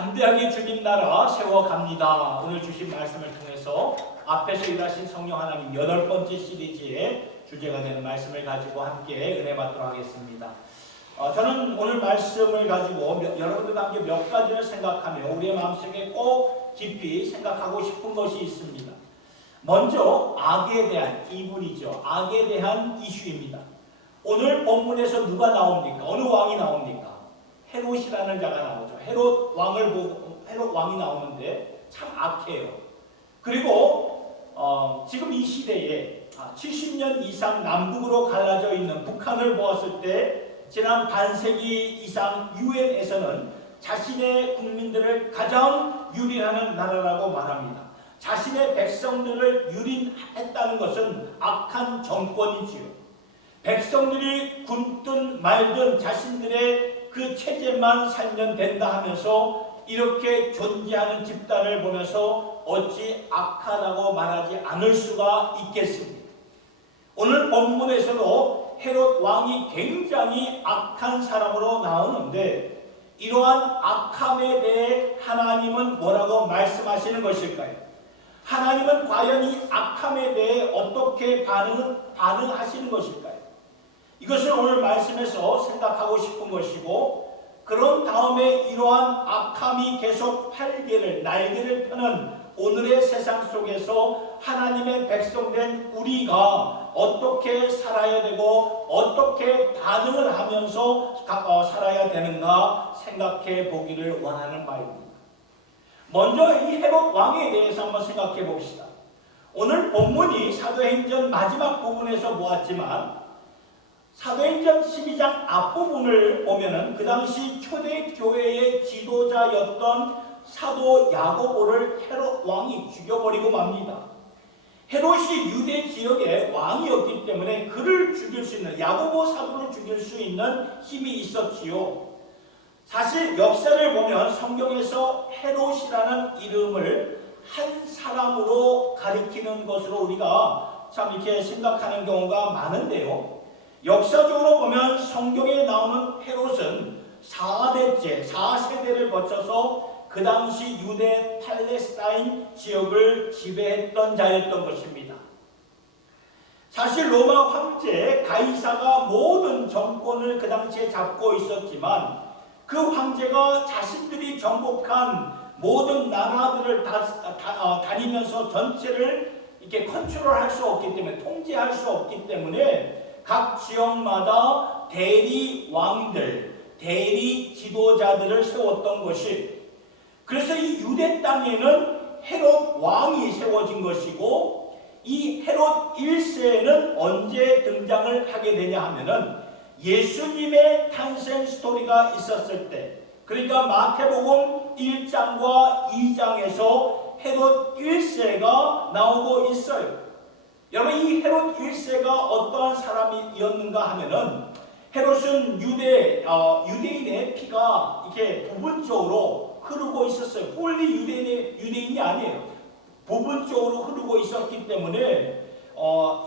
담대하게 주님 나라 세워갑니다. 오늘 주신 말씀을 통해서 앞에서 일하신 성령 하나님 8번째 시리즈의 주제가 되는 말씀을 가지고 함께 은혜 받도록 하겠습니다. 저는 오늘 말씀을 가지고 여러분들과 함께 몇 가지를 생각하며 우리의 마음속에 꼭 깊이 생각하고 싶은 것이 있습니다. 먼저 악에 대한 이불이죠. 악에 대한 이슈입니다. 오늘 본문에서 누가 나옵니까? 어느 왕이 나옵니까? 헤롯이라는 자가 나오죠. 헤롯 왕이 나오는데 참 악해요. 그리고 지금 이 시대에 70년 이상 남북으로 갈라져 있는 북한을 보았을 때 지난 반세기 이상 유엔에서는 자신의 국민들을 가장 유린하는 나라라고 말합니다. 자신의 백성들을 유린했다는 것은 악한 정권이지요. 백성들이 굶든 말든 자신들의 그 체제만 살면 된다 하면서 이렇게 존재하는 집단을 보면서 어찌 악하다고 말하지 않을 수가 있겠습니까? 오늘 본문에서도 헤롯 왕이 굉장히 악한 사람으로 나오는데 이러한 악함에 대해 하나님은 뭐라고 말씀하시는 것일까요? 하나님은 과연 이 악함에 대해 어떻게 반응하시는 것일까요? 이것을 오늘 말씀에서 생각하고 싶은 것이고, 그런 다음에 이러한 악함이 계속 날개를 펴는 오늘의 세상 속에서 하나님의 백성된 우리가 어떻게 살아야 되고 어떻게 반응을 하면서 살아야 되는가 생각해 보기를 원하는 바입니다. 먼저 이 헤롯 왕에 대해서 한번 생각해 봅시다. 오늘 본문이 사도행전 마지막 부분에서 보았지만 사도행전 12장 앞부분을 보면은 그 당시 초대교회의 지도자였던 사도 야고보를 헤롯 왕이 죽여버리고 맙니다. 헤롯이 유대 지역의 왕이었기 때문에 그를 죽일 수 있는, 야고보 사도를 죽일 수 있는 힘이 있었지요. 사실 역사를 보면 성경에서 헤롯이라는 이름을 한 사람으로 가리키는 것으로 우리가 참 이렇게 생각하는 경우가 많은데요. 역사적으로 보면 성경에 나오는 헤롯은 4세대를 거쳐서 그 당시 유대 팔레스타인 지역을 지배했던 자였던 것입니다. 사실 로마 황제 가이사가 모든 정권을 그 당시에 잡고 있었지만 그 황제가 자신들이 정복한 모든 나라들을 다니면서 전체를 이렇게 컨트롤할 수 없기 때문에, 통제할 수 없기 때문에 각 지역마다 대리 왕들, 대리 지도자들을 세웠던 것이, 그래서 이 유대 땅에는 헤롯 왕이 세워진 것이고, 이 헤롯 1세는 언제 등장을 하게 되냐 하면은 예수님의 탄생 스토리가 있었을 때, 그러니까 마태복음 1장과 2장에서 헤롯 1세가 나오고 있어요. 여러분, 이 헤롯 1세가 어떠한 사람이었는가 하면은 헤롯은 유대인의 피가 이렇게 부분적으로 흐르고 있었어요. 홀리 유대인이 아니에요. 부분적으로 흐르고 있었기 때문에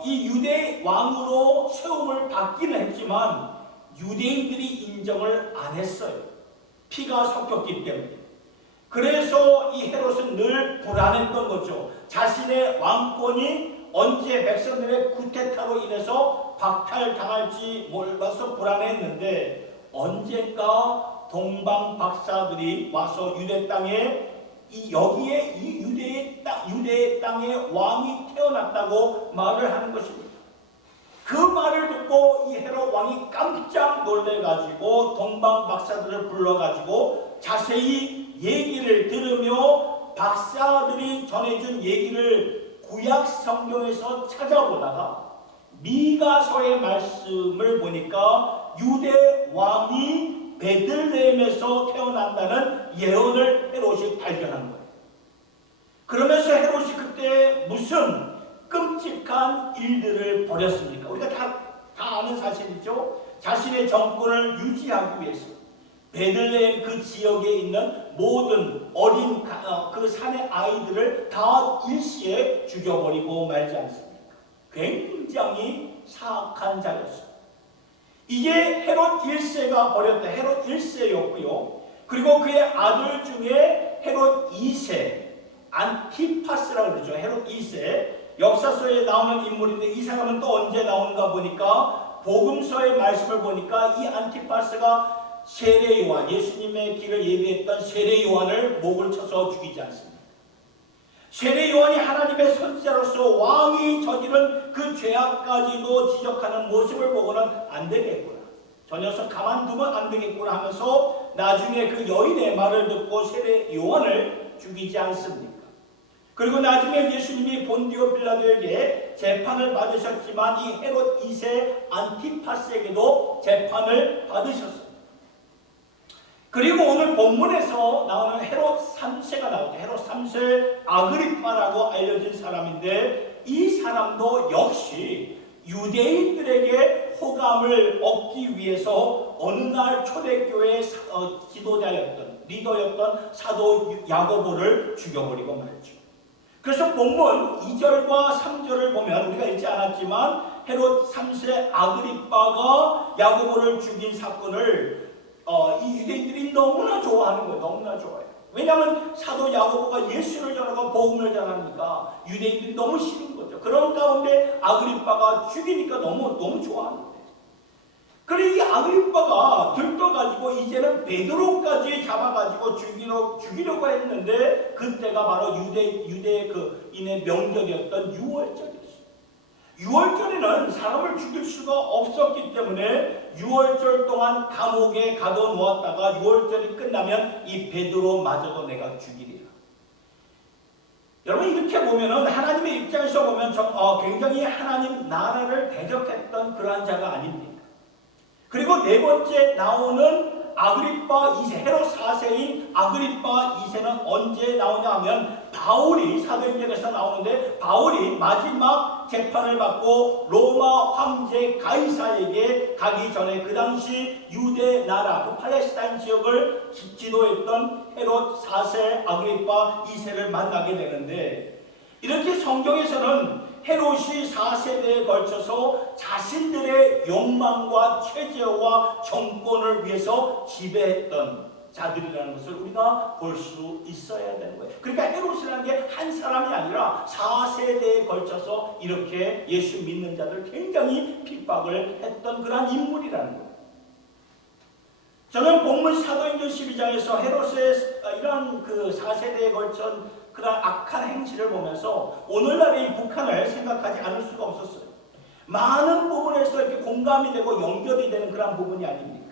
이 유대 왕으로 세움을 받기는 했지만 유대인들이 인정을 안 했어요. 피가 섞였기 때문에. 그래서 이 헤롯은 늘 불안했던 거죠. 자신의 왕권이 언제 백성들의 쿠데타로 인해서 박탈당할지 몰라서 불안했는데, 언젠가 동방 박사들이 와서 유대 땅에 여기에 이 유대의 땅에 왕이 태어났다고 말을 하는 것입니다. 그 말을 듣고 이 헤롯 왕이 깜짝 놀래가지고 동방 박사들을 불러가지고 자세히 얘기를 들으며 박사들이 전해준 얘기를 구약 성경에서 찾아보다가 미가서의 말씀을 보니까 유대 왕이 베들레헴에서 태어난다는 예언을 헤롯이 발견한 거예요. 그러면서 헤롯이 그때 무슨 끔찍한 일들을 벌였습니까? 우리가 다 아는 사실이죠. 자신의 정권을 유지하기 위해서 베들레헴 그 지역에 있는 모든 어린 그 산의 아이들을 다 일시에 죽여버리고 말지 않습니까? 굉장히 사악한 자였습니다. 이게 헤롯 1세가 벌였던 헤롯 1세였고요. 그리고 그의 아들 중에 헤롯 2세 안티파스라고 그러죠. 헤롯 2세 역사서에 나오는 인물인데 이 사람은 또 언제 나오는가 보니까 복음서의 말씀을 보니까 이 안티파스가 세례 요한, 예수님의 길을 예비했던 세례 요한을 목을 쳐서 죽이지 않습니다. 세례 요한이 하나님의 선지자로서 왕이 저지른 그 죄악까지도 지적하는 모습을 보고는 안 되겠구나, 저 녀석 가만두면 안 되겠구나 하면서 나중에 그 여인의 말을 듣고 세례 요한을 죽이지 않습니까? 그리고 나중에 예수님이 본디오 빌라도에게 재판을 받으셨지만 이 헤롯 2세 안티파스에게도 재판을 받으셨습니다. 그리고 오늘 본문에서 나오는 헤롯 3세가 나오죠. 헤롯 3세 아그리파라고 알려진 사람인데 이 사람도 역시 유대인들에게 호감을 얻기 위해서 어느 날 초대교회의 지도자였던 리더였던 사도 야고보를 죽여버리고 말죠. 그래서 본문 2절과 3절을 보면 우리가 읽지 않았지만 헤롯 3세 아그리빠가 야고보를 죽인 사건을 이 유대인들이 너무나 좋아하는 거예요. 너무나 좋아해요. 왜냐하면 사도 야고보가 예수를 전하고 복음을 전하니까 유대인들이 너무 싫은 거죠. 그런 가운데 아그리빠가 죽이니까 너무 좋아하는 거예요. 그래 이 아그리빠가 들떠가지고 이제는 베드로까지 잡아가지고 죽이려고 했는데 그때가 바로 유대 그 인의 명절이었던 유월절이었어요. 유월절에는 사람을 죽일 수가 없었기 때문에 유월절 동안 감옥에 가둬놓았다가 유월절이 끝나면 이 베드로마저도 내가 죽이리라. 여러분 이렇게 보면은 하나님의 입장에서 보면 굉장히 하나님 나라를 대적했던 그러한 자가 아닙니까? 그리고 네 번째 나오는 아그리빠 2세, 헤롯 4세인 아그리빠 2세는 언제 나오냐 하면 바울이 사도행전에서 나오는데 바울이 마지막 재판을 받고 로마 황제 가이사에게 가기 전에 그 당시 유대 나라 그 팔레스타인 지역을 지도했던 헤롯 4세 아그리빠 2세를 만나게 되는데 이렇게 성경에서는 헤롯이 4세대에 걸쳐서 자신들의 욕망과 체제와 정권을 위해서 지배했던 자들이라는 것을 우리가 볼 수 있어야 되는 거예요. 그러니까 헤롯이라는 게 한 사람이 아니라 4세대에 걸쳐서 이렇게 예수 믿는 자들 굉장히 핍박을 했던 그런 인물이라는 거예요. 저는 본문 사도행전 12장에서 헤롯의 이런 그 4세대에 걸친 그런 악한 행실을 보면서 오늘날의 북한을 생각하지 않을 수가 없었어요. 많은 부분에서 이렇게 공감이 되고 연결이 되는 그런 부분이 아닙니까?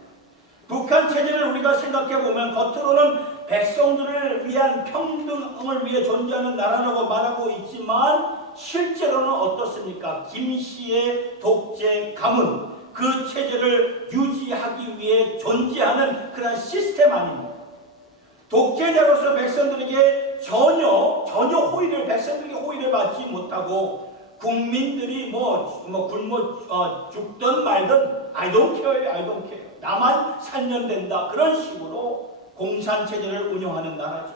북한 체제를 우리가 생각해 보면 겉으로는 백성들을 위한 평등을 위해 존재하는 나라라고 말하고 있지만 실제로는 어떻습니까? 김씨의 독재 가문, 그 체제를 유지하기 위해 존재하는 그런 시스템 아닙니까? 독재자로서 백성들에게 전혀 호의를 백성들에게 호의를 받지 못하고 국민들이 굶어 죽든 말든 I don't care 나만 살면 된다 그런 식으로 공산체제를 운영하는 나라죠.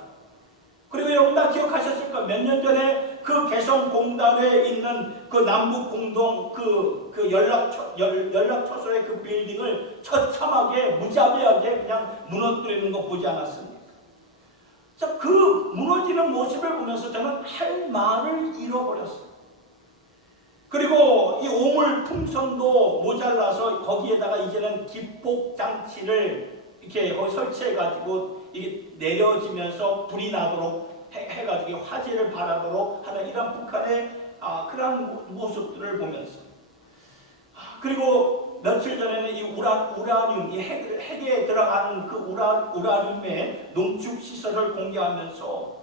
그리고 여러분 다 기억하셨을 거예요. 몇 년 전에 그 개성공단에 있는 그 남북공동 그 연락처소의 그 빌딩을 처참하게 무자비하게 그냥 무너뜨리는 거 보지 않았습니까? 자, 그 무너지는 모습을 보면서 저는 할 말을 잃어버렸어요. 그리고 이 오물 풍선도 모자라서 거기에다가 이제는 기폭장치를 이렇게 설치해가지고 이게 내려지면서 불이 나도록 해가지고 화재를 발하도록 하는 이런 북한의 그런 모습들을 보면서 그리고 며칠 전에는 이 우라늄, 이 핵에 들어가는 그 우라늄의 농축 시설을 공개하면서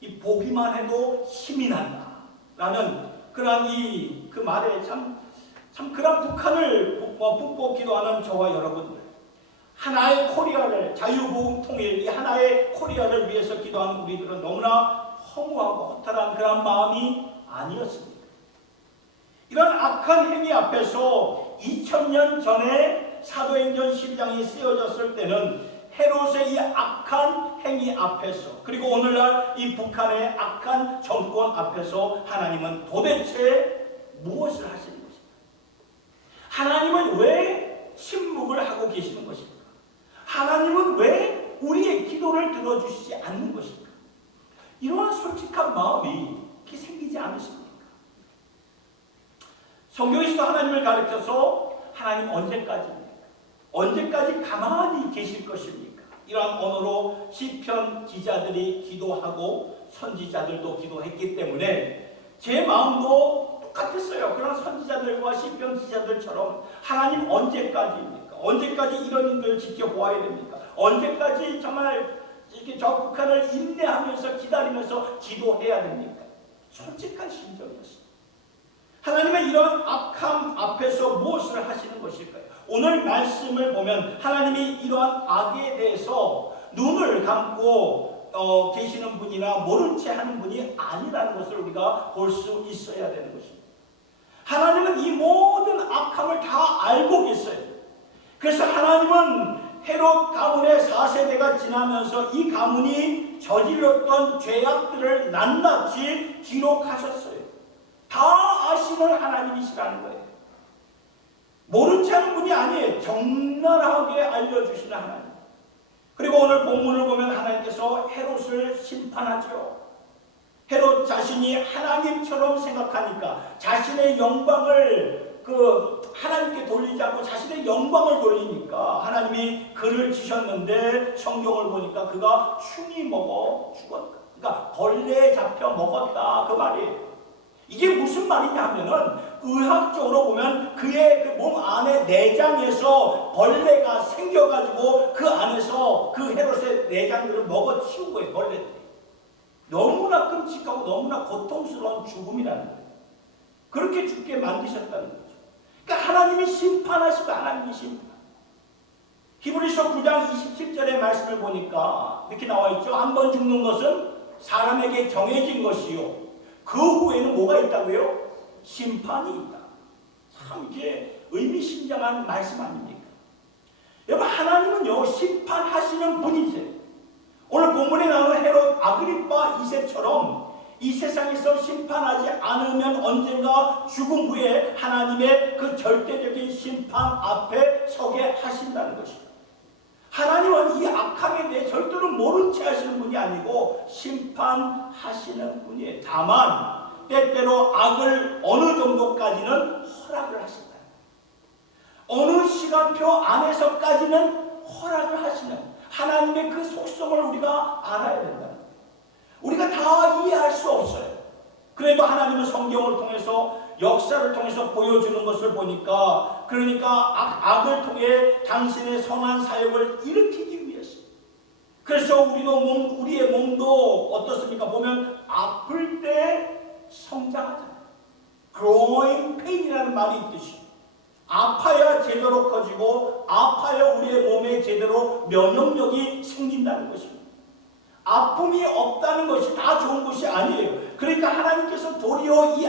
이 보기만 해도 힘이 난다라는 그런 그 말에 참 그런 북한을 품고 기도하는 저와 여러분들, 하나의 코리아를 자유복음 통일 이 하나의 코리아를 위해서 기도하는 우리들은 너무나 허무하고 허탈한 그런 마음이 아니었습니다. 이런 악한 행위 앞에서 2000년 전에 사도행전 12장이 쓰여졌을 때는 헤롯의 이 악한 행위 앞에서 그리고 오늘날 이 북한의 악한 정권 앞에서 하나님은 도대체 무엇을 하시는 것입니까? 하나님은 왜 침묵을 하고 계시는 것입니까? 하나님은 왜 우리의 기도를 들어주시지 않는 것인가? 이러한 솔직한 마음이 이렇게 생기지 않으십니까? 성경에서 하나님을 가르쳐서 하나님 언제까지 가만히 계실 것입니까? 이러한 언어로 시편 기자들이 기도하고 선지자들도 기도했기 때문에 제 마음도 똑같았어요. 그런 선지자들과 시편 기자들처럼 하나님 언제까지입니까? 언제까지 이런 일들을 지켜보아야 됩니까? 언제까지 정말 이렇게 저 북한을 인내하면서 기다리면서 기도해야 됩니까? 솔직한 심정이었습니다. 하나님은 이런 악함 앞에서 무엇을 하시는 것일까요? 오늘 말씀을 보면 하나님이 이러한 악에 대해서 눈을 감고 계시는 분이나 모른 채 하는 분이 아니라는 것을 우리가 볼 수 있어야 되는 것입니다. 하나님은 이 모든 악함을 다 알고 계세요. 그래서 하나님은 헤롯 가문의 4세대가 지나면서 이 가문이 저질렀던 죄악들을 낱낱이 기록하셨어요. 다 아시는 하나님이시라는 거예요. 모른 채 하는 분이 아니에요. 적나라하게 알려주시는 하나님. 그리고 오늘 본문을 보면 하나님께서 헤롯을 심판하죠. 헤롯 자신이 하나님처럼 생각하니까 자신의 영광을 하나님께 돌리지 않고 자신의 영광을 돌리니까 하나님이 그를 주셨는데 성경을 보니까 그가 충이 먹어 죽었다. 그러니까 벌레에 잡혀 먹었다 그 말이에요. 이게 무슨 말이냐 하면은 의학적으로 보면 그의 그 몸 안에 내장에서 벌레가 생겨가지고 그 안에서 그 헤롯의 내장들을 먹어치운 거예요. 벌레들이. 너무나 끔찍하고 너무나 고통스러운 죽음이라는 거예요. 그렇게 죽게 만드셨다는 거죠. 그러니까 하나님이 심판하시고 하나님이 심판. 히브리서 9장 27절의 말씀을 보니까 이렇게 나와 있죠. 한 번 죽는 것은 사람에게 정해진 것이요. 그 후에는 뭐가 있다고요? 심판이 있다. 참 이게 의미심장한 말씀 아닙니까? 여러분 하나님은요 심판하시는 분이세요. 오늘 본문에 나오는 헤롯 아그리파 2세처럼 이 세상에서 심판하지 않으면 언젠가 죽음 후에 하나님의 그 절대적인 심판 앞에 서게 하신다는 것입니다. 하나님은 이 악함에 대해 절대로 모른 채 하시는 분이 아니고 심판하시는 분이에요. 다만 때때로 악을 어느 정도까지는 허락을 하신다. 어느 시간표 안에서까지는 허락을 하시는 하나님의 그 속성을 우리가 알아야 된다. 우리가 다 이해할 수 없어요. 그래도 하나님은 성경을 통해서 역사를 통해서 보여주는 것을 보니까 그러니까 악을 통해 당신의 선한 사역을 일으키기 위해서. 그래서 우리의 몸도 어떻습니까? 보면 아플 때 성장하잖아요. growing pain이라는 말이 있듯이 아파야 제대로 커지고 아파야 우리의 몸에 제대로 면역력이 생긴다는 것입니다. 아픔이 없다는 것이 다 좋은 것이 아니에요. 그러니까 하나님께서 도리어 이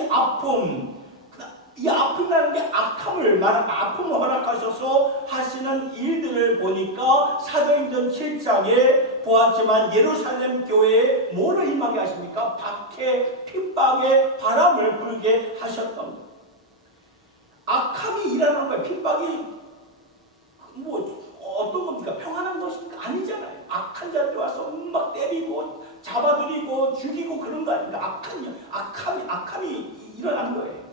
아픔이라는 게 악함을 말하는 아픔을 허락하셔서 하시는 일들을 보니까 사도행전 7장에 보았지만 예루살렘 교회에 뭐를 임하게 하십니까? 박해, 핍박의 바람을 불게 하셨던 겁니다. 악함이 일어나는 거예요. 핍박이 어떤 겁니까? 평안한 것입니까? 아니잖아요. 악한 자들이 와서 막 때리고 잡아들이고 죽이고 그런 거 아닙니까? 악함이 일어난 거예요.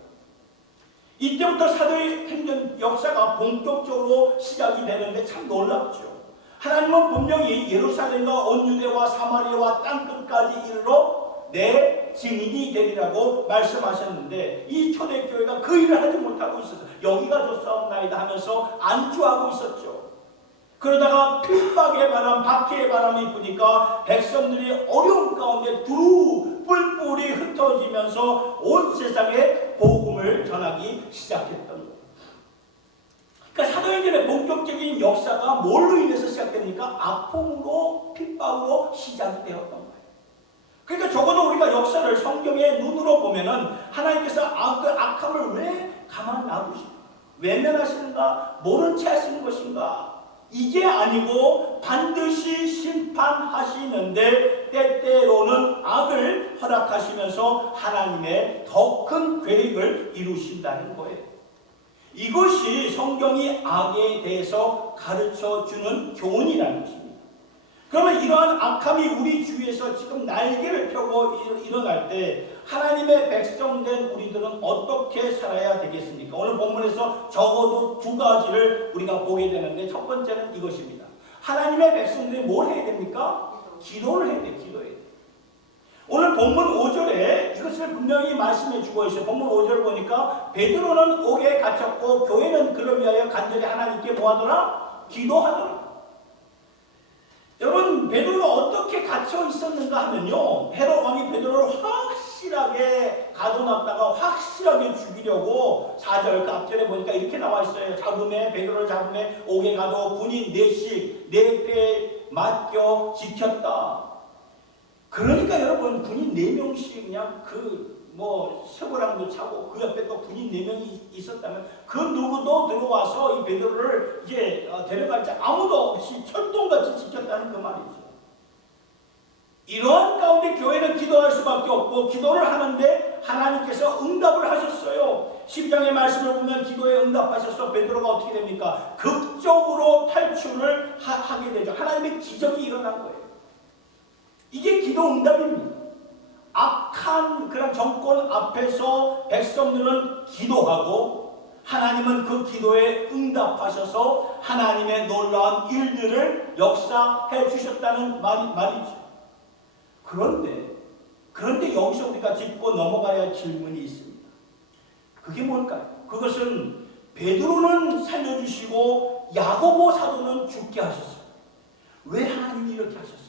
이때부터 사도행전 역사가 본격적으로 시작이 되는데 참 놀랍죠. 하나님은 분명히 예루살렘과 온 유대와 사마리아와 땅끝까지 이르러 내 증인이 되리라고 말씀하셨는데 이 초대교회가 그 일을 하지 못하고 있어서 여기가 좋사옵나이다 하면서 안주하고 있었죠. 그러다가 핍박의 바람, 박해의 바람이 부니까 백성들이 어려운 가운데 두루 뿔뿔이 흩어지면서 온 세상에 복음을 전하기 시작했던 거예요. 그러니까 사도행전의 본격적인 역사가 뭘로 인해서 시작됩니까? 아픔으로, 핍박으로 시작이 되었던 거예요. 그러니까 적어도 우리가 역사를 성경의 눈으로 보면은 하나님께서 악함을 왜 가만 놔두시는가? 외면하시는가? 모른 채 하시는 것인가? 이게 아니고 반드시 심판하시는데 때때로는 악을 허락하시면서 하나님의 더 큰 계획을 이루신다는 거예요. 이것이 성경이 악에 대해서 가르쳐주는 교훈이라는 것입니다. 그러면 이러한 악함이 우리 주위에서 지금 날개를 펴고 일어날 때 하나님의 백성된 우리들은 어떻게 살아야 되겠습니까? 오늘 본문에서 적어도 두 가지를 우리가 보게 되는데, 첫 번째는 이것입니다. 하나님의 백성들이 뭘 해야 됩니까? 기도를 해야 돼요. 기도해야 돼요. 오늘 본문 5절에 이것을 분명히 말씀해 주고 있어요. 본문 5절을 보니까 베드로는 옥에 갇혔고 교회는 그를 위하여 간절히 하나님께 뭐하더라? 기도하더라. 여러분, 베드로가 어떻게 갇혀 있었는가 하면요, 헤롯 왕이 베드로를 확실하게 가둬놨다가 확실하게 죽이려고 4절 그 앞절에 보니까 이렇게 나와 있어요. 베드로를 잡음에 옥에 가둬 군인 4씩 4패에 맡겨 지켰다. 그러니까 여러분, 군인 4명씩 그냥 쇠고랑도 차고 그 옆에 또 군인 4명이 있었다면 그 누구도 들어와서 이 베드로를 이제 데려갈 자 아무도 없이 철동같이 지켰다는 그 말이죠. 이러한 가운데 교회는 기도할 수밖에 없고, 기도를 하는데 하나님께서 응답을 하셨어요. 10장의 말씀을 보면 기도에 응답하셔서 베드로가 어떻게 됩니까? 극적으로 탈출을 하게 되죠. 하나님의 기적이 일어난 거예요. 이게 기도 응답입니다. 악한 그런 정권 앞에서 백성들은 기도하고 하나님은 그 기도에 응답하셔서 하나님의 놀라운 일들을 역사해 주셨다는 말이죠. 그런데 여기서 우리가 짚고 넘어가야 할 질문이 있습니다. 그게 뭘까요? 그것은 베드로는 살려주시고 야고보 사도는 죽게 하셨어요. 왜 하나님이 이렇게 하셨을까?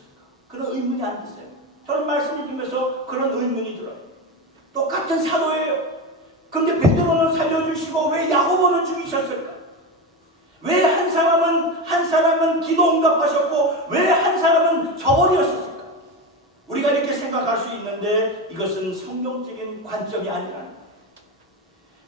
그런 의문이 안 드세요? 저는 말씀을 드리면서 그런 의문이 들어요. 똑같은 사도예요. 그런데 베드로는 살려주시고 왜 야고보는 죽이셨을까? 왜 한 사람은 기도 응답하셨고 왜 한 사람은 저버렸을까? 우리가 이렇게 생각할 수 있는데 이것은 성경적인 관점이 아니라,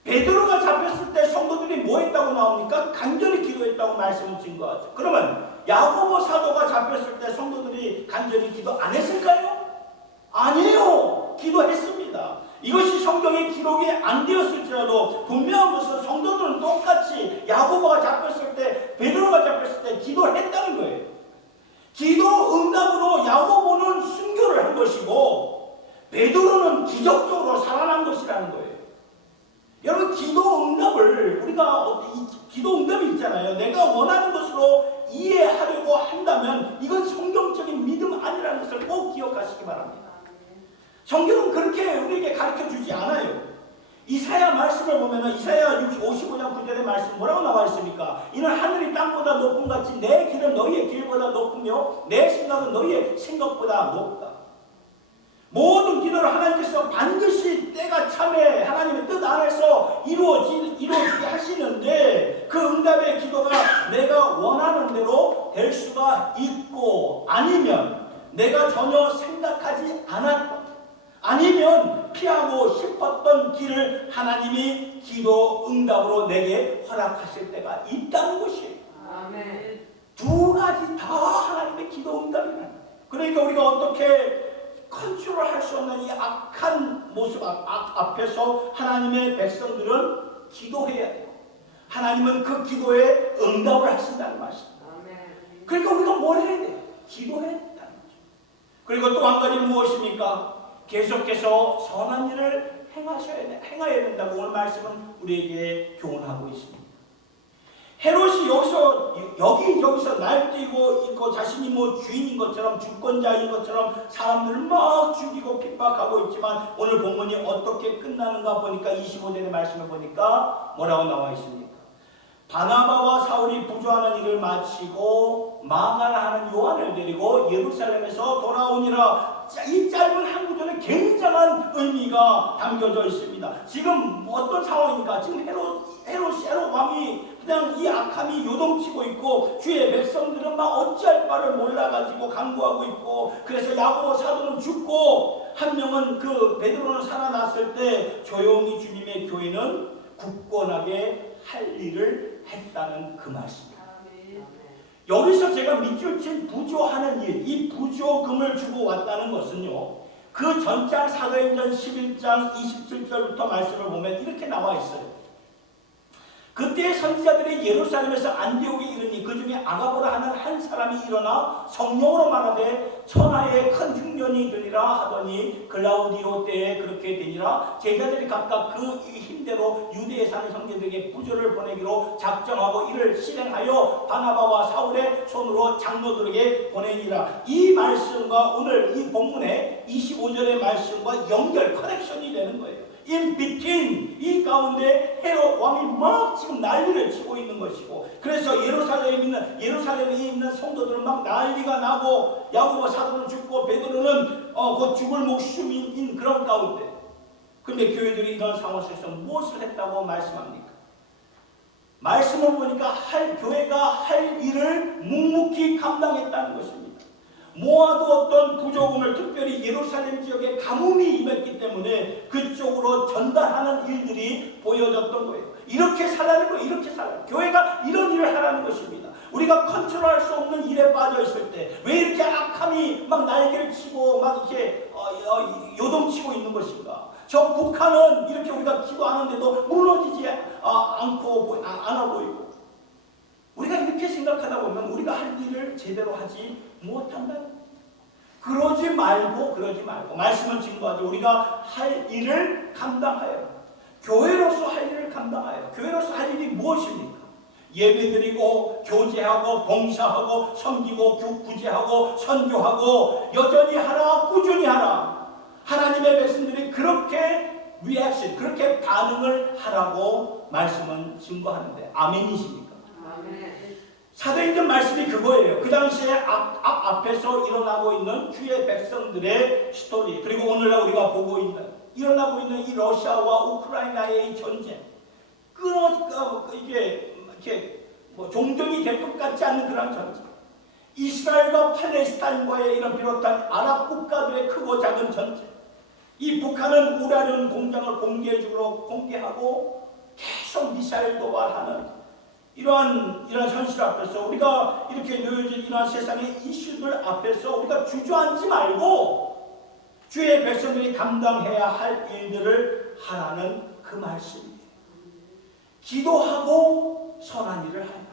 베드로가 잡혔을 때 성도들이 뭐 했다고 나옵니까? 간절히 기도했다고 말씀을 증거하죠. 그러면 야고보 사도가 잡혔을 때 성도들이 간절히 기도 안 했을까요? 아니에요. 기도했습니다. 이것이 성경에 기록이 안 되었을지라도 분명한 것은 성도들은 똑같이 야고보가 잡혔을 때, 베드로가 잡혔을 때 기도를 했다는 거예요. 기도 응답으로 야고보는 순교를 한 것이고 베드로는 기적적으로 살아난 것이라는 거예요. 여러분, 기도 응답을 우리가 기도 응답이 있잖아요. 내가 원하는 것으로 이해하려고 한다면 이건 성경적인 믿음 아니라는 것을 꼭 기억하시기 바랍니다. 성경은 그렇게 우리에게 가르쳐주지 않아요. 이사야 말씀을 보면 이사야 55장 9절의 말씀 뭐라고 나와 있습니까? 이는 하늘이 땅보다 높음 같이 내 길은 너희의 길보다 높으며 내 생각은 너희의 생각보다 높다. 모든 기도를 하나님께서 반드시 때가 참에 하나님의 뜻 안에서 이루어지게 하시는데, 그 응답의 기도가 내가 원하는 대로 될 수가 있고, 아니면 내가 전혀 생각하지 않았던, 아니면 피하고 싶었던 길을 하나님이 기도 응답으로 내게 허락하실 때가 있다는 것이에요. 아멘. 두 가지 다 하나님의 기도 응답이에요. 그러니까 우리가 어떻게 컨트롤할 수 없는 이 악한 모습 앞에서 하나님의 백성들은 기도해야 돼요. 하나님은 그 기도에 응답을 하신다는 말씀입니다. 아멘. 그러니까 우리가 뭘 해야 돼요? 기도해야 된다는 거죠. 그리고 또 한 가지는 무엇입니까? 계속해서 선한 일을 행해야 된다고 오늘 말씀은 우리에게 교훈하고 있습니다. 헤롯이 여기저기서 날뛰고 있고 자신이 뭐 주인인 것처럼, 주권자인 것처럼 사람들을 막 죽이고 핍박하고 있지만 오늘 본문이 어떻게 끝나는가 보니까 25절의 말씀을 보니까 뭐라고 나와 있습니까? 바나바와 사울이 부조하는 일을 마치고 마가라하는 요한을 데리고 예루살렘에서 돌아오니라. 이 짧은 한 구절에 굉장한 의미가 담겨져 있습니다. 지금 어떤 상황입니까? 지금 헤롯 왕이 그냥 이 악함이 요동치고 있고 주의 백성들은 막 어찌할 바를 몰라가지고 간구하고 있고, 그래서 야고보 사도는 죽고 한 명은 그 베드로는 살아났을 때 조용히 주님의 교회는 굳건하게 할 일을 했다는 그 말씀입니다. 여기서 제가 밑줄 친 부조하는 일, 이 부조금을 주고 왔다는 것은요, 그 전장 사도행전 11장 27절부터 말씀을 보면 이렇게 나와 있어요. 그때 선지자들이 예루살렘에서 안디옥에 이르니 그 중에 아가보라 하는 한 사람이 일어나 성령으로 말하되 천하에 큰 흉년이 되리라 하더니 글라우디오 때에 그렇게 되니라. 제자들이 각각 그 힘대로 유대에 사는 성도들에게 부조를 보내기로 작정하고 이를 실행하여 바나바와 사울의 손으로 장로들에게 보내니라. 이 말씀과 오늘 이 본문의 25절의 말씀과 연결 커넥션이 되는 거예요. In between, 이 가운데 헤롯 왕이 막 지금 난리를 치고 있는 것이고, 그래서 예루살렘에 있는 성도들은 막 난리가 나고, 야고보 사도는 죽고 베드로는 곧 죽을 목숨인 그런 가운데, 근데 교회들이 이런 상황 속에서 무엇을 했다고 말씀합니까? 말씀을 보니까 교회가 할 일을 묵묵히 감당했다는 것입니다. 모아도 어떤 부조금을 특별히 예루살렘 지역에 가뭄이 임했기 때문에 그쪽으로 전달하는 일들이 보여졌던 거예요. 이렇게 살라는 거예요. 이렇게 살아요. 교회가 이런 일을 하라는 것입니다. 우리가 컨트롤할 수 없는 일에 빠져 있을 때 왜 이렇게 악함이 막 날개를 치고 막 이렇게 요동치고 있는 것인가? 저 북한은 이렇게 우리가 기도하는데도 무너지지 않아 보이고, 우리가 이렇게 생각하다 보면 우리가 할 일을 제대로 하지 못한다. 그러지 말고 말씀은 증거하죠. 우리가 할 일을 감당하여, 교회로서 할 일을 감당하여, 교회로서 할 일이 무엇입니까? 예배드리고 교제하고 봉사하고 섬기고 구제하고 선교하고 여전히 하라, 꾸준히 하라. 하나님의 백성들이 그렇게 리액션, 그렇게 반응을 하라고 말씀은 증거하는데, 아멘이십니까? 아멘. 사도행전 말씀이 그거예요. 그 당시에 앞에서 일어나고 있는 주의 백성들의 스토리, 그리고 오늘날 우리가 보고 있는 일어나고 있는 이 러시아와 우크라이나의 이 전쟁, 이게 종전이 될 것 같지 않는 그런 전쟁, 이스라엘과 팔레스타인과의 이런 비롯한 아랍 국가들의 크고 작은 전쟁, 이 북한은 우라늄 공장을 공개하고 계속 미사일 도발하는 이러한 현실 앞에서 우리가 이렇게 놓여진 이러한 세상의 이슈들 앞에서 우리가 주저앉지 말고 주의 백성들이 감당해야 할 일들을 하라는 그 말씀이에요. 기도하고 선한 일을 하라.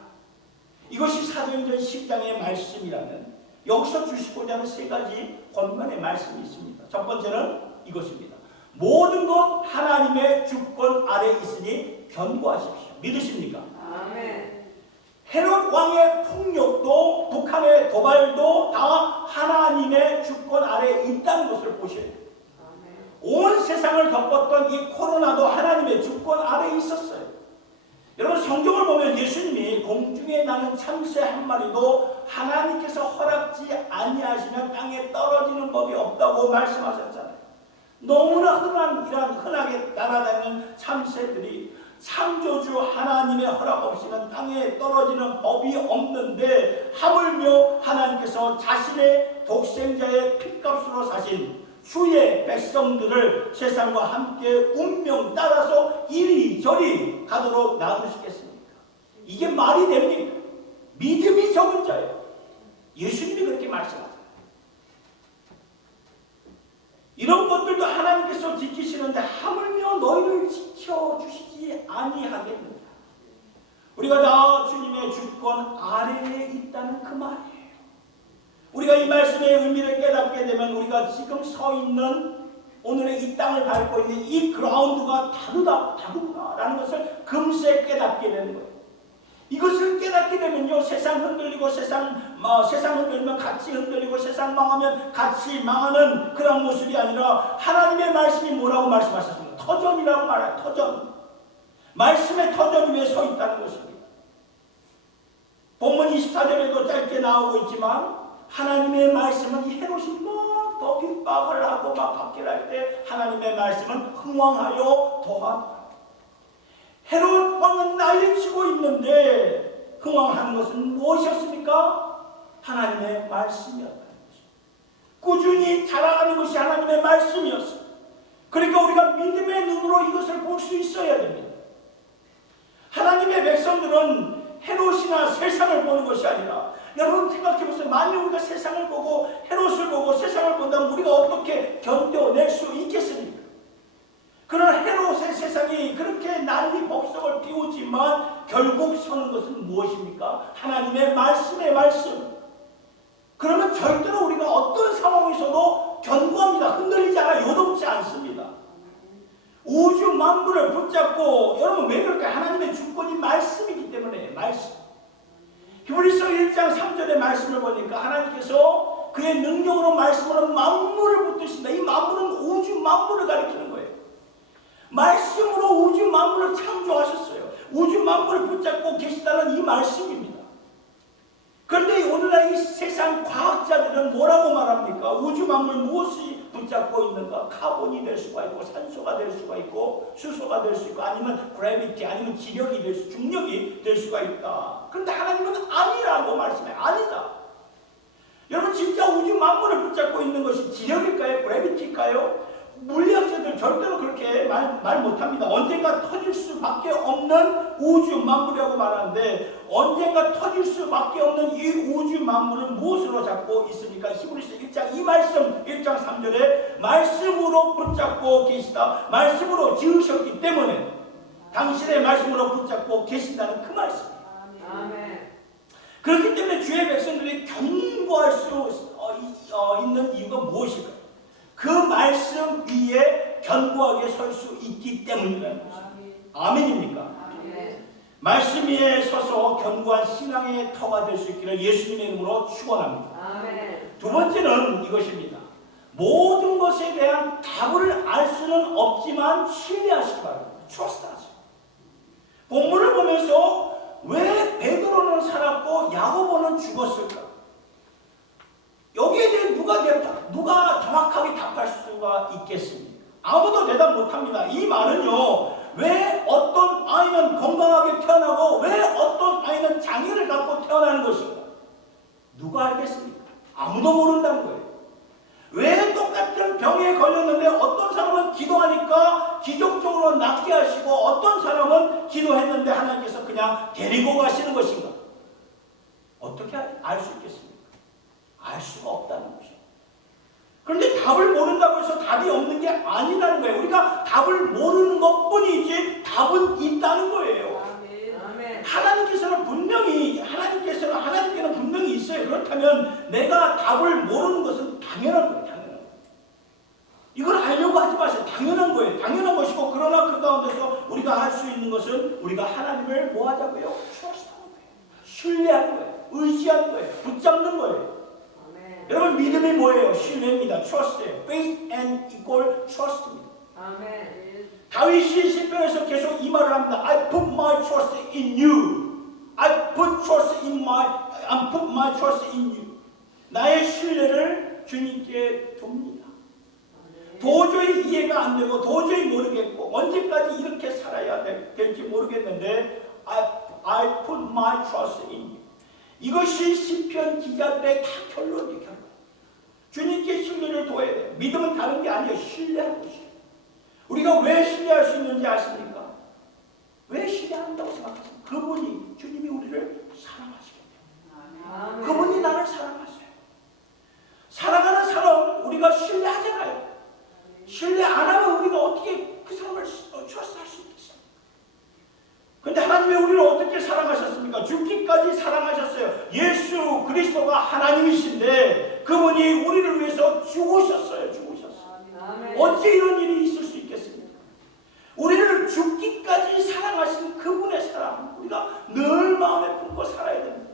이것이 사도행전 10장의 말씀이라면 여기서 주시고자 하는 세 가지 권면의 말씀이 있습니다. 첫 번째는 이것입니다. 모든 것 하나님의 주권 아래 있으니 견고하십시오. 믿으십니까? 아멘. 헤롯 왕의 폭력도 북한의 도발도 다 하나님의 주권 아래 있다는 것을 보셔야 돼요. 온 세상을 덮었던 이 코로나도 하나님의 주권 아래 있었어요. 여러분, 성경을 보면 예수님이 공중에 나는 참새 한 마리도 하나님께서 허락지 아니하시면 땅에 떨어지는 법이 없다고 말씀하셨잖아요. 너무나 흔하게 날아다니는 참새들이 창조주 하나님의 허락 없이는 땅에 떨어지는 법이 없는데, 하물며 하나님께서 자신의 독생자의 핏값으로 사신 주의 백성들을 세상과 함께 운명 따라서 이리저리 가도록 놔두시겠습니까? 이게 말이 됩니까? 믿음이 적은 자예요. 예수님이 그렇게 말씀하세요. 이런 것들도 하나님께서 지키시는데 하물며 너희를 지켜주시지 아니하겠느냐. 우리가 다 주님의 주권 아래에 있다는 그 말이에요. 우리가 이 말씀의 의미를 깨닫게 되면 우리가 지금 서 있는 오늘의 이 땅을 밟고 있는 이 그라운드가 다르구나라는 것을 금세 깨닫게 되는 거예요. 이것을 깨닫게 되면요, 세상 흔들리고 세상 흔들면 같이 흔들리고 세상 망하면 같이 망하는 그런 모습이 아니라 하나님의 말씀이 뭐라고 말씀하셨습니까? 터전이라고 말해요. 터전. 말씀의 터전 위에 서 있다는 것입니다. 본문 24절에도 짧게 나오고 있지만 하나님의 말씀은 이 헤롯이 막 핍박을 하고 막 박해할 때 하나님의 말씀은 흥왕하여 도하라. 헤롯 왕은 난리치고 있는데 흥왕하는 것은 무엇이었습니까? 하나님의 말씀이었다는 것입니다. 꾸준히 자라가는 것이 하나님의 말씀이었습니다. 그러니까 우리가 믿음의 눈으로 이것을 볼 수 있어야 됩니다. 하나님의 백성들은 헤롯이나 세상을 보는 것이 아니라, 여러분 생각해보세요. 만약 우리가 세상을 보고 헤롯을 보고 세상을 본다면 우리가 어떻게 견뎌낼 수 있겠습니까? 그런 헤롯의 세상이 그렇게 난리 법석을 피우지만 우주지만 결국 서는 것은 무엇입니까? 하나님의 말씀의 말씀. 그러면 절대로 우리가 어떤 상황에서도 견고합니다. 흔들리지 않아 요동치 않습니다. 우주 만물을 붙잡고, 여러분 왜 그럴까요? 하나님의 주권이 말씀이기 때문에. 말씀. 히브리서 1장 3절의 말씀을 보니까 하나님께서 그의 능력으로 말씀으로 만물을 붙드신다. 이 만물은 우주 만물을 가리키는 거예요. 말씀으로 우주 만물을 창조하셨어요. 우주 만물을 붙잡고 계시다는 이 말씀입니다. 그런데 오늘날 이 세상 과학자들은 뭐라고 말합니까? 우주 만물 무엇이 붙잡고 있는가? 카본이 될 수가 있고, 산소가 될 수가 있고, 수소가 될 수 있고, 아니면 그래비티, 아니면 지력이 될 수, 중력이 될 수가 있다. 그런데 하나님은 아니라고 말씀해. 아니다. 여러분 진짜 우주 만물을 붙잡고 있는 것이 지력일까요? 그래비티일까요? 물리학자들 절대로 그렇게 말 못합니다. 언젠가 터질 수밖에 없는 우주 만물이라고 말하는데, 언젠가 터질 수밖에 없는 이 우주 만물은 무엇으로 잡고 있습니까? 히브리서 1장 이 말씀 1장 3절에 말씀으로 붙잡고 계시다. 말씀으로 지으셨기 때문에 당신의 말씀으로 붙잡고 계신다는 그 말씀이에요. 아멘. 그렇기 때문에 주의 백성들이 견고할 수 있는 이유가 무엇일까요? 그 말씀 위에 견고하게 설 수 있기 때문이라는 것입니다. 아멘입니까? 아멘. 말씀 위에 서서 견고한 신앙의 터가 될 수 있기를 예수님의 이름으로 축원합니다. 아멘. 두 번째는 이것입니다. 모든 것에 대한 답을 알 수는 없지만 신뢰하시기 바랍니다. 트러스트하세요. 본문을 보면서 왜 베드로는 살았고 야고보는 죽었을까? 여기에 대해 누가 정확하게 답할 수가 있겠습니까? 아무도 대답 못합니다. 이 말은요, 왜 어떤 아이는 건강하게 태어나고 왜 어떤 아이는 장애를 갖고 태어나는 것인가? 누가 알겠습니까? 아무도 모른다는 거예요. 왜 똑같은 병에 걸렸는데 어떤 사람은 기도하니까 기적적으로 낫게 하시고 어떤 사람은 기도했는데 하나님께서 그냥 데리고 가시는 것인가? 어떻게 알 수 있겠습니까? 알 수가 없다는 거죠. 그런데 답을 모른다고 해서 답이 없는 게 아니라는 거예요. 우리가 답을 모르는 것뿐이지 답은 있다는 거예요. 아멘. 하나님께서는 하나님께는 분명히 있어요. 그렇다면 내가 답을 모르는 것은 당연한 거예요. 당연한 거예요. 이걸 알려고 하지 마세요. 당연한 거예요. 당연한 것이고, 그러나 그 가운데서 우리가 할 수 있는 것은 우리가 하나님을 뭐 하자고요? trust하는 거예요. 신뢰하는 거예요. 의지하는 거예요. 붙잡는 거예요. 여러분 믿음이 뭐예요? 신뢰입니다. trust예요. faith and equal trust입니다. 아멘. 다윗이 시편에서 계속 이 말을 합니다. I put my trust in you. I put my trust in you. 나의 신뢰를 주님께 둡니다. 도저히 이해가 안 되고 도저히 모르겠고 언제까지 이렇게 살아야 될지 모르겠는데 I put my trust in you. 이것이 시편 기자들의 다 결론이에요. 주님께 신뢰를 둬야 돼요. 믿음은 다른 게 아니에요. 신뢰하는 것이에요. 우리가 왜 신뢰할 수 있는지 아십니까? 왜 신뢰한다고 생각하십니까? 그분이, 주님이 우리를 사랑하시기 때문에. 그분이 나를 사랑하세요. 사랑하는 사람 우리가 신뢰하잖아요. 신뢰 안 하면 우리가 어떻게 그 사람을 trust할 수 있겠어요? 근데 하나님이 우리를 어떻게 사랑하셨습니까? 죽기까지 사랑하셨어요. 예수 그리스도가 하나님이신데 그분이 우리를 위해서 죽으셨어요. 어찌 이런 일이 있을 수 있겠습니까? 우리를 죽기까지 사랑하신 그분의 사랑 우리가 늘 마음에 품고 살아야 됩니다.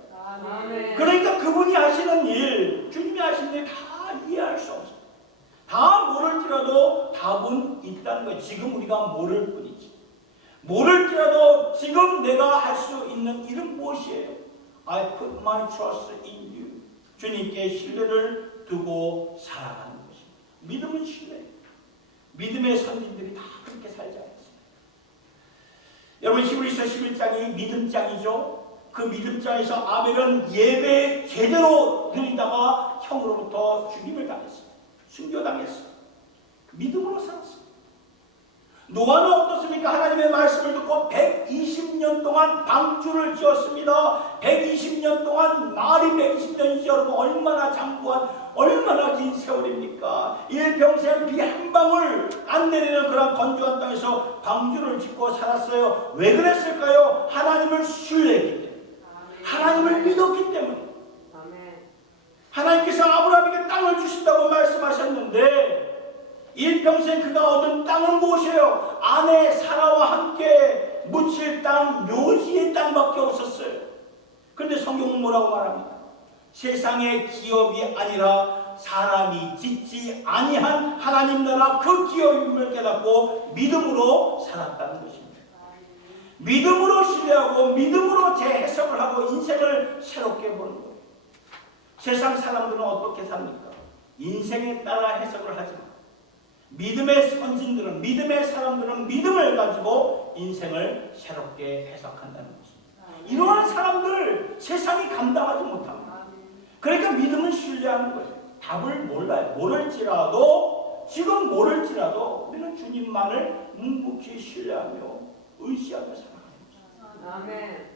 그러니까 그분이 하시는 일, 주님이 하시는 일 다 이해할 수 없어요. 다 모를지라도 답은 있다는 거예요. 지금 우리가 모를 뿐이지. 모를지라도 지금 내가 할 수 있는 일은 무엇이에요? I put my trust in you. 주님께 신뢰를 두고 살아가는 것입니다. 믿음은 신뢰. 믿음의 선진들이 다 그렇게 살지 않았습니다. 여러분 히브리서 11장이 믿음장이죠. 그 믿음장에서 아벨은 예배 제대로 드리다가 형으로부터 죽임을 당했습니다. 순교당했어요. 믿음으로 살았습니다. 노아는 어떻습니까? 하나님의 말씀을 듣고 120년 동안 방주를 지었습니다. 120년 동안, 말이 120년이죠. 여러분, 얼마나 장구한, 얼마나 긴 세월입니까? 일평생 비 한 방울 안 내리는 그런 건조한 땅에서 방주를 짓고 살았어요. 왜 그랬을까요? 하나님을 신뢰했기 때문에, 하나님을 믿었기 때문에. 하나님께서 아브라함에게 땅을 주신다고 말씀하셨는데, 일평생 그가 얻은 땅은 무엇이에요? 아내 사라와 함께 묻힐 땅, 묘지의 땅밖에 없었어요. 그런데 성경은 뭐라고 말합니까? 세상의 기업이 아니라 사람이 짓지 아니한 하나님 나라 그 기업임을 깨닫고 믿음으로 살았다는 것입니다. 믿음으로 신뢰하고 믿음으로 재해석을 하고 인생을 새롭게 보는 거예요. 세상 사람들은 어떻게 삽니까? 인생에 따라 해석을 하지만 믿음의 선진들은, 믿음의 사람들은 믿음을 가지고 인생을 새롭게 해석한다는 것입니다. 이러한 사람들 세상이 감당하지 못합니다. 그러니까 믿음은 신뢰하는 거예요. 답을 몰라요. 모를지라도, 지금 모를지라도 우리는 주님만을 묵묵히 신뢰하며 의지하며 살아가는 것입니다.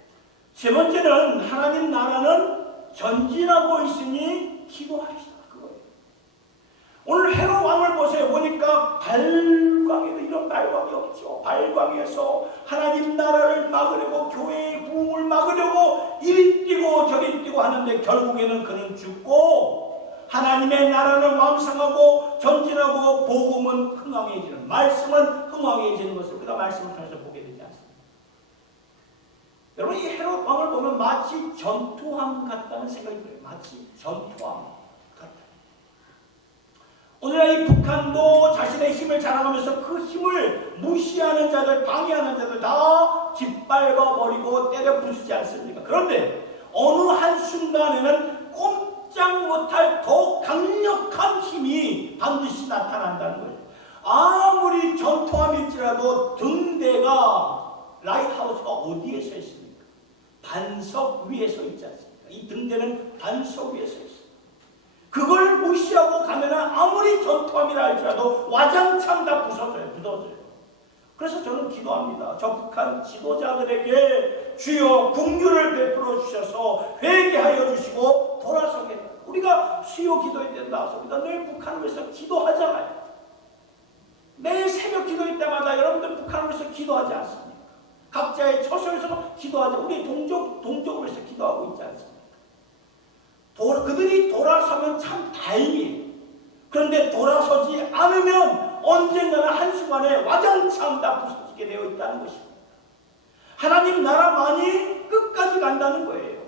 세 번째는 하나님 나라는 전진하고 있으니 기도합시다. 오늘 헤롯 왕을 보세요. 보니까 발광에도 이런 발광이 없죠. 발광에서 하나님 나라를 막으려고, 교회의 부흥을 막으려고 이리 뛰고 저리 뛰고 하는데 결국에는 그는 죽고 하나님의 나라는 왕성하고 전진하고 복음은 흥왕해지는, 말씀은 흥왕해지는 것을 우리가 말씀을 통해서 보게 되지 않습니까? 여러분, 이 헤롯 왕을 보면 마치 전투왕 같다는 생각이 들어요. 마치 전투왕. 오늘날 이 북한도 자신의 힘을 자랑하면서 그 힘을 무시하는 자들, 방해하는 자들 다 짓밟아버리고 때려 부수지 않습니까? 그런데 어느 한순간에는 꼼짝 못할 더 강력한 힘이 반드시 나타난다는 거예요. 아무리 전투함일지라도 등대가, 라이트하우스가 어디에 서 있습니까? 반석 위에 서 있지 않습니까? 이 등대는 반석 위에 서 있습니다. 그걸 무시하고 가면은 아무리 전투함이라 할지라도 와장창 다 부서져요. 그래서 저는 기도합니다. 저 북한 지도자들에게 주여 긍휼을 베풀어 주셔서 회개하여 주시고 돌아서게. 우리가 수요 기도회 때 나와서 우리가 늘 북한을 위해서 기도하잖아요. 매일 새벽 기도회 때마다 여러분들 북한을 위해서 기도하지 않습니까? 각자의 처소에서 기도하자. 우리 동족을 위해서 기도하고 있지 않습니까? 그들이 돌아서면 참 다행이에요. 그런데 돌아서지 않으면 언젠가는 한순간에 와장창 다 부서지게 되어 있다는 것입니다. 하나님 나라만이 끝까지 간다는 거예요.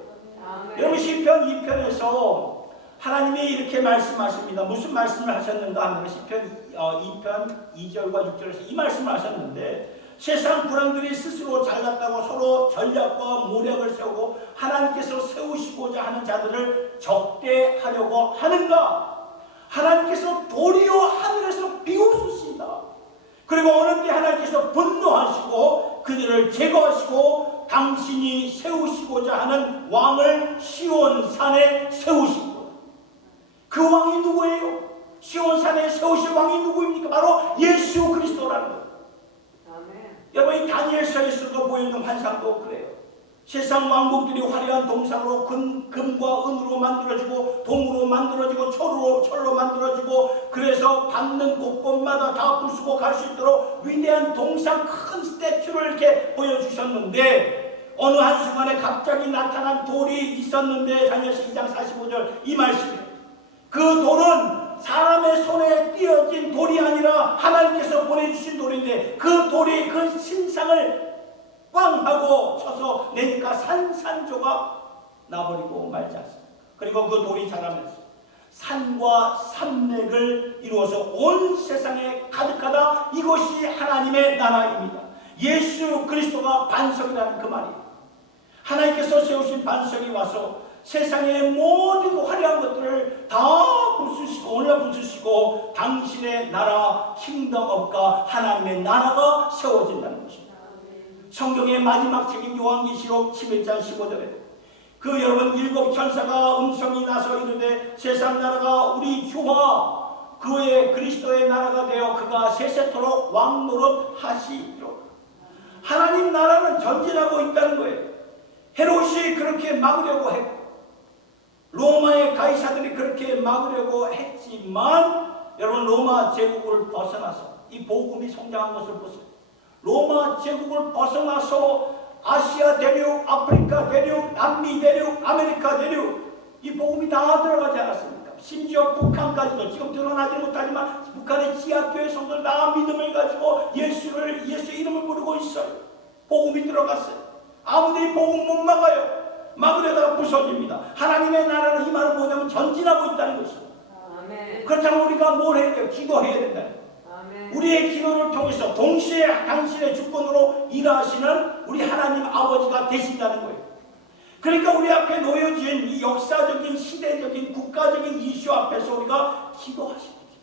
여러분, 시편 2편에서 하나님이 이렇게 말씀하십니다. 무슨 말씀을 하셨는가 하면 시편 2편 2절과 6절에서 이 말씀을 하셨는데, 세상 불황들이 스스로 잘났다고 서로 전략과 모략을 세우고 하나님께서 세우시고자 하는 자들을 적대하려고 하는가? 하나님께서 도리어 하늘에서 비웃으신다. 그리고 어느 때 하나님께서 분노하시고 그들을 제거하시고 당신이 세우시고자 하는 왕을 시온산에 세우시고. 그 왕이 누구예요? 시온산에 세우실 왕이 누구입니까? 바로 예수 그리스도라는 거예요. 여러분, 이 다니엘서에서도 보이는 환상도 그래요. 세상 왕국들이 화려한 동상으로 금과 은으로 만들어지고 동으로 만들어지고 철로 만들어지고, 그래서 받는 곳곳마다 다 부수고 갈 수 있도록 위대한 동상, 큰 스태츄를 이렇게 보여주셨는데, 어느 한순간에 갑자기 나타난 돌이 있었는데, 다니엘서 2장 45절 이 말씀이에요. 그 돌은 사람의 손에 띄어진 돌이 아니라 하나님께서 보내주신 돌인데, 그 돌이 그 신상을 꽝 하고 쳐서 내니까 산산조각 나버리고 말지 않습니까? 그리고 그 돌이 자라면서 산과 산맥을 이루어서 온 세상에 가득하다. 이것이 하나님의 나라입니다. 예수 그리스도가 반석이라는 그 말이에요. 하나님께서 세우신 반석이 와서 세상의 모든 화려한 것들을 다 부수시고 올려부수시고 당신의 나라, 킹덤업과 하나님의 나라가 세워진다는 것입니다. 성경의 마지막 책인 요한계시록 11장 15절에 그 여러분 일곱 천사가 음성이 나서 이르되 세상 나라가 우리 주와 그의 그리스도의 나라가 되어 그가 세세토록 왕노릇 하시리로다. 하나님 나라는 전진하고 있다는 거예요. 헤롯이 그렇게 막으려고 했고 로마의 가이사들이 그렇게 막으려고 했지만 여러분, 로마 제국을 벗어나서 이 복음이 성장한 것을 보세요. 로마 제국을 벗어나서 아시아 대륙, 아프리카 대륙, 남미 대륙, 아메리카 대륙, 이 복음이 다 들어가지 않았습니까? 심지어 북한까지도, 지금 드러나지 못하지만 북한의 지하교회 성도들 다 믿음을 가지고 예수 이름을 부르고 있어요. 복음이 들어갔어요. 아무도 이 복음 못 막아요. 막으려다가 부서집니다. 하나님의 나라는 이 말은 뭐냐면 전진하고 있다는 것이죠. 그렇다면 우리가 뭘 해야 돼요? 기도해야 된다는 거예요. 우리의 기도를 통해서 동시에 당신의 주권으로 일하시는 우리 하나님 아버지가 되신다는 거예요. 그러니까 우리 앞에 놓여진 이 역사적인, 시대적인, 국가적인 이슈 앞에서 우리가 기도하시는 거죠.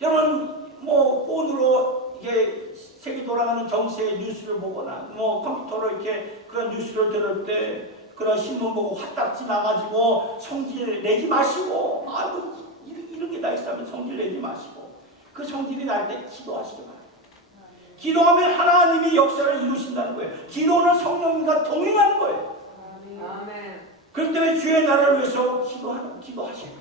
여러분, 폰으로 이게 세계 돌아가는 정세의 뉴스를 보거나 컴퓨터로 이렇게 그런 뉴스를 들을 때 그런 신문 보고 화딱지 나가지고 성질 내지 마시고, 이런 게 다 있다면 성질 내지 마시고, 그 성질이 날 때 기도하시기 바랍니다. 기도하면 하나님이 역사를 이루신다는 거예요. 기도는 성령님과 동행하는 거예요. 아멘. 그렇기 때문에 주의 나라를 위해서 기도하셔야 돼요.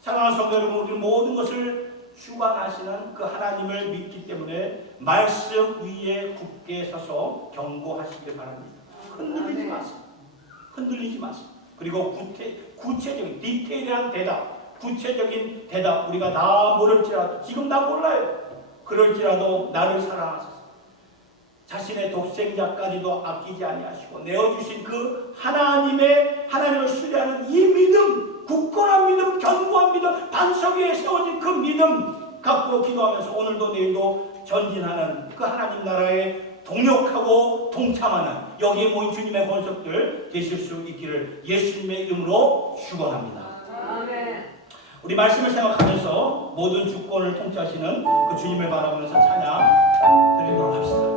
사랑하는 성도 여러분, 우리 모든 것을 주관하시는 그 하나님을 믿기 때문에 말씀 위에 굳게 서서 경고하시길 바랍니다. 흔들리지 마세요. 흔들리지 마세요. 그리고 구체적인 디테일한 대답, 구체적인 대답, 우리가 다 모를지라도, 지금 다 몰라요. 그럴지라도 나를 사랑하소서. 자신의 독생자까지도 아끼지 아니하시고 내어주신 그 하나님을 신뢰하는 이 믿음, 굳건한 믿음, 견고한 믿음, 반석 위에 세워진 그 믿음 갖고 기도하면서 오늘도 내일도 전진하는 그 하나님 나라에 동역하고 동참하는 여기에 모인 주님의 권속들 되실 수 있기를 예수님의 이름으로 축원합니다. 아멘. 우리 말씀을 생각하면서 모든 주권을 통치하시는 그 주님을 바라보면서 찬양 드리도록 합시다.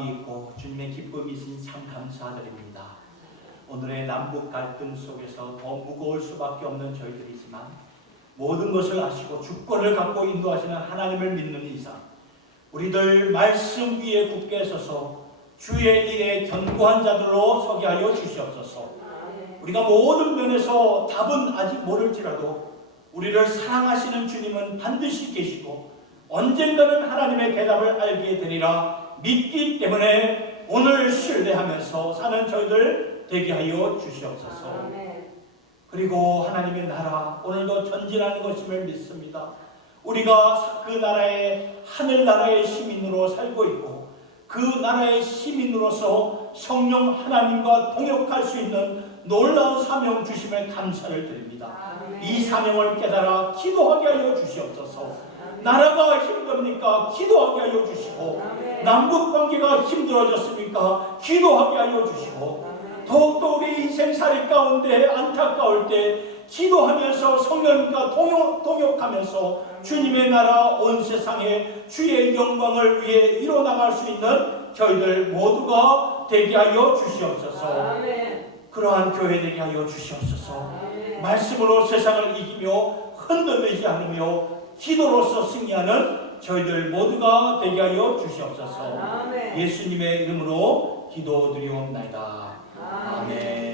소망이 있고 주님의 기쁨이 있으니 참 감사드립니다. 오늘의 남북 갈등 속에서 더 무거울 수밖에 없는 저희들이지만 모든 것을 아시고 주권을 갖고 인도하시는 하나님을 믿는 이상 우리들 말씀 위에 굳게 서서 주의 일에 견고한 자들로 서게 하여 주시옵소서. 우리가 모든 면에서 답은 아직 모를지라도 우리를 사랑하시는 주님은 반드시 계시고 언젠가는 하나님의 대답을 알게 되리라 믿기 때문에 오늘 신뢰하면서 사는 저희들 되게 하여 주시옵소서. 그리고 하나님의 나라 오늘도 전진하는 것임을 믿습니다. 우리가 그 나라의 하늘나라의 시민으로 살고 있고 그 나라의 시민으로서 성령 하나님과 동역할 수 있는 놀라운 사명 주심에 감사를 드립니다. 이 사명을 깨달아 기도하게 하여 주시옵소서. 나라가 힘듭니까? 기도하게 하여 주시고 남북관계가 힘들어졌습니까? 기도하게 하여 주시고 더욱더 우리 인생살이 가운데 안타까울 때 기도하면서 성령과 동역하면서 주님의 나라 온 세상에 주의 영광을 위해 이뤄나갈 수 있는 저희들 모두가 되게 하여 주시옵소서. 그러한 교회 되게 하여 주시옵소서. 말씀으로 세상을 이기며 흔들리지 않으며 기도로서 승리하는 저희들 모두가 되게 하여 주시옵소서. 예수님의 이름으로 기도드리옵나이다. 아멘.